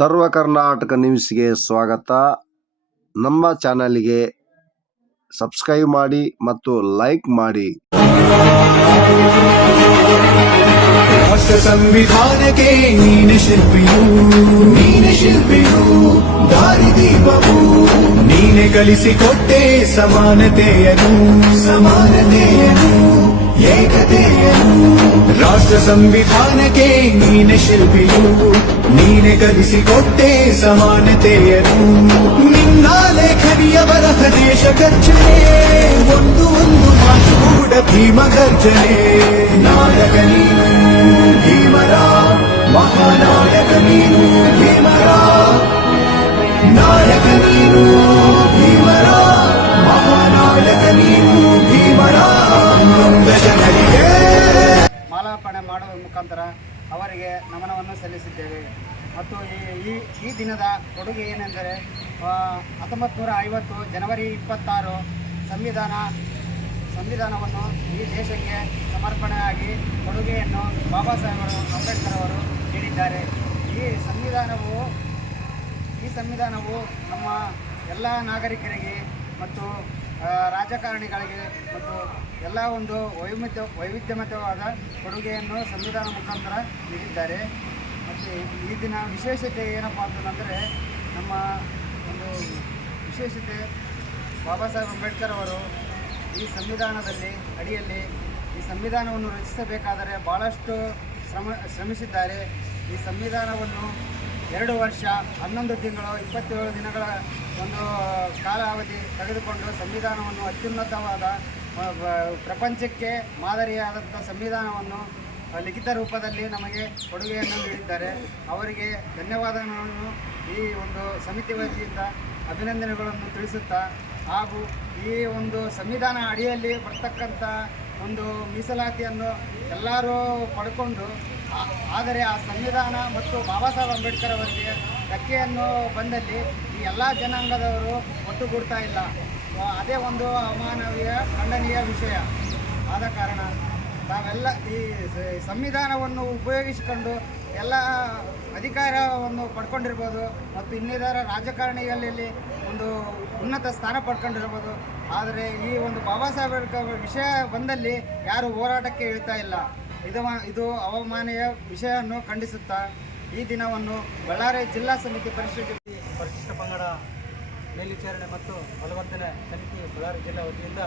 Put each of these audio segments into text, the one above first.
ಸರ್ವ ಕರ್ನಾಟಕ ನ್ಯೂಸ್ಗೆ ಸ್ವಾಗತ. ನಮ್ಮ ಚಾನಲ್ಗೆ ಸಬ್ಸ್ಕ್ರೈಬ್ ಮಾಡಿ ಮತ್ತು ಲೈಕ್ ಮಾಡಿ. ಸಂವಿಧಾನಕ್ಕೆ ನೀನೆ ಕಲಿಸಿಕೊಟ್ಟೆ ಸಮಾನತೆಯನು ಸಮಾನತೆಯನು, ಏಕತೆಯನು. ರಾಷ್ಟ್ರ ಸಂವಿಧಾನಕ್ಕೆ ನೀನೆ ಶಿಲ್ಪಿಯು ನೀನೆ ಕಲಿಸಿಕೊಟ್ಟೆ ಸಮಾನತೆಯನು ನಿನ್ನ ಲೇಖನಿಯ ಬರಹ ದೇಶ ಗರ್ಜನೆ ಒಂದು ಒಂದು ಮಾತು ಕೂಡ ಭೀಮ ಗರ್ಜನೆ ನಾಯಕ ನೀನು ಭೀಮರ ಮಹಾನಾಯಕ ನೀನು ಭೀಮರ ನಾಯಕ ನೀನು ನಮನವನ್ನು ಸಲ್ಲಿಸಿದ್ದೇವೆ. ಮತ್ತು ಈ ಈ ದಿನದ ಕೊಡುಗೆ ಏನೆಂದರೆ ಹತ್ತೊಂಬತ್ತು ಐವತ್ತು ಜನವರಿ ಇಪ್ಪತ್ತಾರು ಸಂವಿಧಾನ, ಸಂವಿಧಾನವನ್ನು ಈ ದೇಶಕ್ಕೆ ಸಮರ್ಪಣೆಯಾಗಿ ಕೊಡುಗೆಯನ್ನು ಬಾಬಾ ಸಾಹೇಬರು ಅಂಬೇಡ್ಕರ್ ಅವರು ನೀಡಿದ್ದಾರೆ. ಈ ಸಂವಿಧಾನವು ಈ ಸಂವಿಧಾನವು ನಮ್ಮ ಎಲ್ಲ ನಾಗರಿಕರಿಗೆ ಮತ್ತು ರಾಜಕಾರಣಿಗಳಿಗೆ ಮತ್ತು ಎಲ್ಲ ಒಂದು ವೈವಿಧ್ಯ ವೈವಿಧ್ಯಮತವಾದ ಕೊಡುಗೆಯನ್ನು ಸಂವಿಧಾನ ಮುಖಾಂತರ ನೀಡಿದ್ದಾರೆ. ಮತ್ತು ಈ ದಿನ ವಿಶೇಷತೆ ಏನಪ್ಪ ಅಂತಂದರೆ ನಮ್ಮ ಒಂದು ವಿಶೇಷತೆ ಬಾಬಾ ಸಾಹೇಬ್ ಅಂಬೇಡ್ಕರ್ ಅವರು ಈ ಸಂವಿಧಾನದಲ್ಲಿ ಅಡಿಯಲ್ಲಿ ಈ ಸಂವಿಧಾನವನ್ನು ರಚಿಸಬೇಕಾದರೆ ಭಾಳಷ್ಟು ಶ್ರಮ ಶ್ರಮಿಸಿದ್ದಾರೆ. ಈ ಸಂವಿಧಾನವನ್ನು ಎರಡು ವರ್ಷ, ಹನ್ನೊಂದು ತಿಂಗಳು, ಇಪ್ಪತ್ತೇಳು ದಿನಗಳ ಒಂದು ಕಾಲಾವಧಿ ತೆಗೆದುಕೊಂಡು ಸಂವಿಧಾನವನ್ನು ಅತ್ಯುನ್ನತವಾದ ಪ್ರಪಂಚಕ್ಕೆ ಮಾದರಿಯಾದಂಥ ಸಂವಿಧಾನವನ್ನು ಲಿಖಿತ ರೂಪದಲ್ಲಿ ನಮಗೆ ಕೊಡುಗೆಯನ್ನು ನೀಡಿದ್ದಾರೆ. ಅವರಿಗೆ ಧನ್ಯವಾದಗಳನ್ನು ಈ ಒಂದು ಸಮಿತಿ ವತಿಯಿಂದ ಅಭಿನಂದನೆಗಳನ್ನು ತಿಳಿಸುತ್ತಾ ಹಾಗೂ ಈ ಒಂದು ಸಂವಿಧಾನ ಅಡಿಯಲ್ಲಿ ಬರ್ತಕ್ಕಂಥ ಒಂದು ಮೀಸಲಾತಿಯನ್ನು ಎಲ್ಲರೂ ಪಡ್ಕೊಂಡು ಆದರೆ ಆ ಸಂವಿಧಾನ ಮತ್ತು ಬಾಬಾ ಸಾಹೇಬ್ ಅಂಬೇಡ್ಕರ್ ಅವರಿಗೆ ಧಕ್ಕೆಯನ್ನು ಬಂದಲ್ಲಿ ಈ ಎಲ್ಲ ಜನಾಂಗದವರು ಒಟ್ಟುಗೂಡ್ತಾ ಇಲ್ಲ. ಅದೇ ಒಂದು ಅಮಾನವೀಯ, ಖಂಡನೀಯ ವಿಷಯ. ಆದ ಕಾರಣ ತಾವೆಲ್ಲ ಈ ಸಂವಿಧಾನವನ್ನು ಉಪಯೋಗಿಸಿಕೊಂಡು ಎಲ್ಲ ಅಧಿಕಾರವನ್ನು ಪಡ್ಕೊಂಡಿರ್ಬೋದು ಮತ್ತು ಇನ್ನಿತರ ರಾಜಕಾರಣಿಗಳಲ್ಲಿ ಒಂದು ಉನ್ನತ ಸ್ಥಾನ ಪಡ್ಕೊಂಡಿರ್ಬೋದು. ಆದರೆ ಈ ಒಂದು ಬಾಬಾ ಸಾಹೇಬ್ ವಿಷಯ ಬಂದಲ್ಲಿ ಯಾರು ಹೋರಾಟಕ್ಕೆ ಇಳ್ತಾ ಇಲ್ಲ. ಇದು ಇದು ಅವಮಾನೀಯ ವಿಷಯವನ್ನು ಖಂಡಿಸುತ್ತಾ. ಈ ದಿನವನ್ನು ಬಳ್ಳಾರಿ ಜಿಲ್ಲಾ ಸಮಿತಿ ಪರಿಶಿಷ್ಟ ಪರಿಶಿಷ್ಟ ಪಂಗಡ ಮೇಲ್ವಿಚಾರಣೆ ಮತ್ತು ಬಲವರ್ಧನೆ ಸಮಿತಿ ಬಳ್ಳಾರಿ ಜಿಲ್ಲಾ ವತಿಯಿಂದ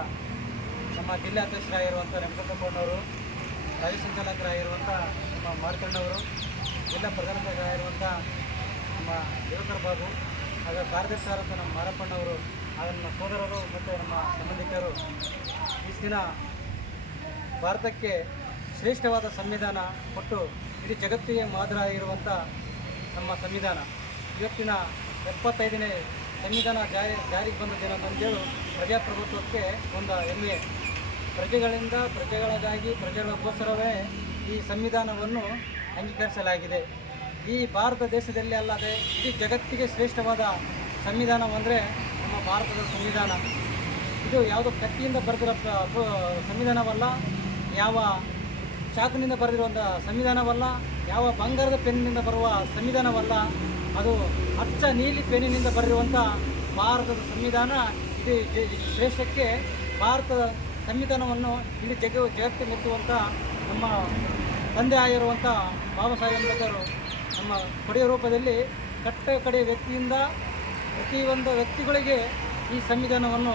ನಮ್ಮ ಜಿಲ್ಲಾಧ್ಯಕ್ಷರಾಗಿರುವಂಥ ವೆಂಕಟಪ್ಪಣ್ಣವರು ರಾಜ್ಯ ಸಂಚಾಲಕರಾಗಿರುವಂಥ ನಮ್ಮ ಮಾರ್ಕಣ್ಣವರು ಜಿಲ್ಲಾ ಪ್ರಧಾನರಾಗಿರುವಂಥ ನಮ್ಮ ಯುವಕರ ಬಾಬು ಹಾಗೂ ಕಾರ್ಯದರ್ಶಿಯಾದಂಥ ನಮ್ಮ ಮಾರಪ್ಪಣ್ಣವರು ಆಗ ನಮ್ಮ ಸೋದರರು ಮತ್ತು ನಮ್ಮ ಸಂಬಂಧಿಕರು ಈ ದಿನ ಭಾರತಕ್ಕೆ ಶ್ರೇಷ್ಠವಾದ ಸಂವಿಧಾನ ಕೊಟ್ಟು ಇಡೀ ಜಗತ್ತಿಗೆ ಮಾದರಿಯಾಗಿರುವಂಥ ನಮ್ಮ ಸಂವಿಧಾನ. ಇವತ್ತಿನ ಎಪ್ಪತ್ತೈದನೇ ಸಂವಿಧಾನ ಜಾರಿ ಜಾರಿಗೆ ಬಂದ ದಿನ ಬಂದೇಳು ಪ್ರಜಾಪ್ರಭುತ್ವಕ್ಕೆ ಒಂದು ಹೆಮ್ಮೆ. ಪ್ರಜೆಗಳಿಂದ ಪ್ರಜೆಗಳಿಗಾಗಿ ಪ್ರಜೆಗಳಿಗೋಸ್ಕರವೇ ಈ ಸಂವಿಧಾನವನ್ನು ಅಂಗೀಕರಿಸಲಾಗಿದೆ. ಈ ಭಾರತ ದೇಶದಲ್ಲಿ ಅಲ್ಲದೆ ಇಡೀ ಜಗತ್ತಿಗೆ ಶ್ರೇಷ್ಠವಾದ ಸಂವಿಧಾನವೆಂದರೆ ನಮ್ಮ ಭಾರತದ ಸಂವಿಧಾನ. ಇದು ಯಾವುದೋ ಕತ್ತಿಯಿಂದ ಬರೆದಿರೋ ಸಂವಿಧಾನವಲ್ಲ, ಯಾವ ಚಾಕಿನಿಂದ ಬರೆದಿರುವಂಥ ಸಂವಿಧಾನವಲ್ಲ, ಯಾವ ಬಂಗಾರದ ಪೆನ್ನಿನಿಂದ ಬರುವ ಸಂವಿಧಾನವಲ್ಲ, ಅದು ಅಚ್ಚ ನೀಲಿ ಪೆನ್ನಿನಿಂದ ಬರೆದಿರುವಂಥ ಭಾರತದ ಸಂವಿಧಾನ. ಇದು ದೇಶಕ್ಕೆ ಭಾರತದ ಸಂವಿಧಾನವನ್ನು ಇಡೀ ಜಗ, ಜಗತ್ತಿಗೆ ಮುಟ್ಟುವಂಥ ನಮ್ಮ ತಂದೆ ಆಗಿರುವಂಥ ಬಾಬಾ ಸಾಹೇಬ್ ಅಂಬೇಡ್ಕರ್ ನಮ್ಮ ಕೊಡೆಯ ರೂಪದಲ್ಲಿ ಕಟ್ಟ ಕಡೆ ವ್ಯಕ್ತಿಯಿಂದ ಪ್ರತಿಯೊಂದು ವ್ಯಕ್ತಿಗಳಿಗೆ ಈ ಸಂವಿಧಾನವನ್ನು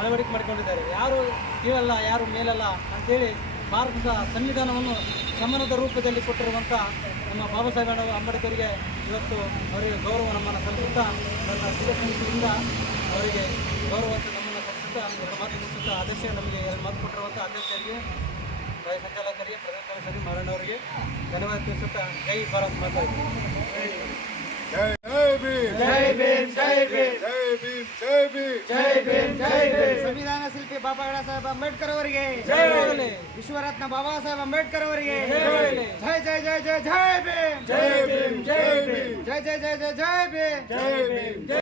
ಅಳವಡಿಕೆ ಮಾಡಿಕೊಂಡಿದ್ದಾರೆ. ಯಾರು ಕೀಳಲ್ಲ, ಯಾರು ಮೇಲಲ್ಲ ಅಂತೇಳಿ ಭಾರತದ ಸಂವಿಧಾನವನ್ನು ಸಮನದ ರೂಪದಲ್ಲಿ ಕೊಟ್ಟಿರುವಂಥ ನಮ್ಮ ಬಾಬಾ ಸಾಹೇಬ್ ಅಂಬೇಡ್ಕರ್ಗೆ ಇವತ್ತು ಅವರಿಗೆ ಗೌರವ ನಮ್ಮನ್ನು ಸಲ್ಲಿಸುತ್ತಾ, ನನ್ನ ಸಮಿತಿಯಿಂದ ಅವರಿಗೆ ಗೌರವ ನಮ್ಮನ್ನು ಸಲ್ಲಿಸುತ್ತಾ ಎರಡು ಮಾತು ಮುಗಿಸುತ್ತಾ ಅಧ್ಯಕ್ಷ ನಮಗೆ ಎರಡು ಮಾತು ಕೊಟ್ಟಿರುವಂಥ ಅಧ್ಯಕ್ಷರಿಗೆ ಸಂಚಾಲಕರಿಗೆ ಪ್ರಧಾನಿ ಮಾರಣ್ಣವರಿಗೆ ಧನ್ಯವಾದ ತಿಳಿಸುತ್ತಾ ಜೈ ಭಾರತ್ ಮಾತಾಡ್ತೀನಿ ಸಂವಿಧಾನ ಶಿಲ್ಪಿ ಬಾಬಾ ಸಾಹೇಬ್ ಅಂಬೇಡ್ಕರ್ ಅವರಿಗೆ ವಿಶ್ವರತ್ನ ಬಾಬಾ ಸಾಹೇಬ್ ಅಂಬೇಡ್ಕರ್ ಅವರಿಗೆ ಜೈ ಜೈ ಜೈ ಜೈ ಜೈ ಭೀಮ್. ಜೈ ಭೀಮ್ ಜೈ ಭೀಮ್ ಜೈ ಜೈ ಜೈ ಜೈ ಜೈ ಭೀಮ್.